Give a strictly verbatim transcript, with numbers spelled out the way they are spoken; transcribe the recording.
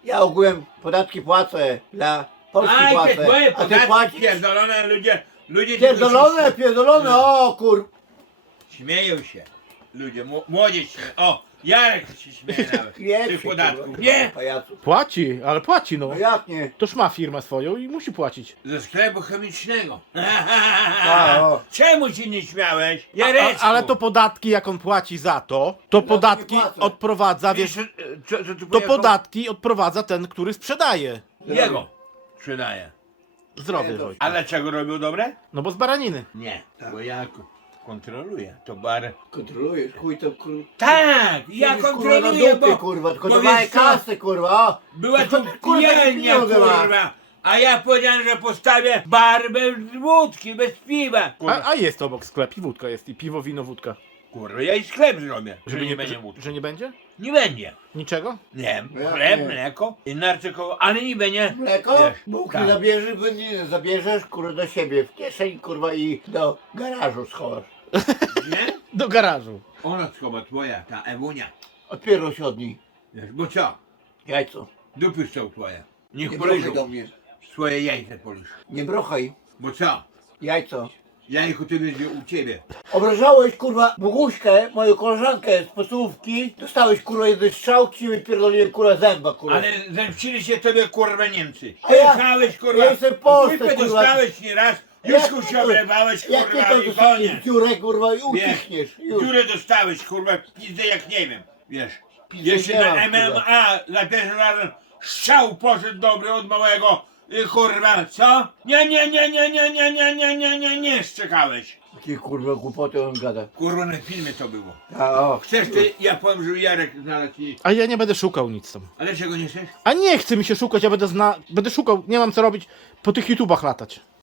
Ja ogółem podatki płacę dla Polski Aj, te płacę, twoje a ty podatki płacisz? pierdolone ludzie, ludzie Pierdolone, tylko się pierdolone, o kur... śmieją się. Ludzie, mł- młodzież się, o, Jarek się śmieje nawet, Nie, tych się, podatków, kurwa, nie? Pajacu. Płaci, ale płaci no. No jak nie? Toż ma firmę swoją i musi płacić. Ze sklepu chemicznego. A, o. Czemu się nie śmiałeś? A, Jareczku! ale to podatki, jak on płaci za to, to podatki nie płacę. odprowadza, wiesz, Wiesz, co, co tu to pojechał? podatki odprowadza ten, który sprzedaje. Jego sprzedaje. Zdrowie, Nie, to- Wojtek. A dlaczego robił dobre? No bo z baraniny. Nie, bo ja k- kontroluję towary. Kontrolujesz, chuj to kur... Tak, ja Siedzisz, kurwa, kontroluję, na dupie, bo, kurwa, tylko bo dawaj wiesz co? kasy, kurwa, o. Była To tu ty, kurwa, pielnia, pieniądze masz. kurwa. A ja powiedziałem, że postawię bar bez wódki, bez piwa. Kurwa, A, a jest obok sklep i wódka jest, i piwo, wino, wódka. kurwa ja i sklep zrobię, że nie będzie że, wódki. że nie będzie? Nie będzie. Niczego? Nie, Ja chleb, nie. mleko i narczykowo, ale nie będzie. Mleko? Wiesz, Bułki tak. zabierzesz, bo nie zabierzesz, kurwa, do siebie w kieszeń, kurwa, i do garażu schowasz. Nie? Do garażu. Ona schowa twoja, ta Ewunia. Odpierdol się od niej. Wiesz, bo co? Jajco. Dupy są twoje. Niech Nie brochaj do poliżą. mnie. Swoje jajce poliż. Nie brochaj. Bo co? Jajco. Ja ich u tyle u ciebie. Obrażałeś, kurwa, Boguśkę, moją koleżankę z podstawówki. Dostałeś, kurwa, jeden strzał, ci wypierdoliłem, kurwa, zęba, kurwa. Ale zemścili się tobie kurwa Niemcy. A ja- Jechałeś kurwa. ja jestem w Polsce, Łypę kurwa. dostałeś nie raz. Już Jak ku ty się to- obrywałeś Jak ty kurwa to i dostaniesz koniec. w dziurę, kurwa, i Wiesz, ucichniesz. Już. dziurę dostałeś kurwa, pizdę jak nie wiem. Wiesz. Pizdy Jeszcze nie na mam, M M A za pierwszym razem strzał poszedł dobry od małego. Y, kurwa, co? Nie, nie, nie, nie, nie, nie, nie, nie, nie, nie, nie, szczekałeś. Jakie, kurwa, głupoty on gada. Kurwa na filmie to było. A, o. Chcesz ty, ja powiem, że Jarek znalazł i... A ja nie będę szukał nic tam. Ale czego nie chcesz? A nie chce mi się szukać, ja będę zna... Będę szukał, nie mam co robić, po tych YouTubach latać.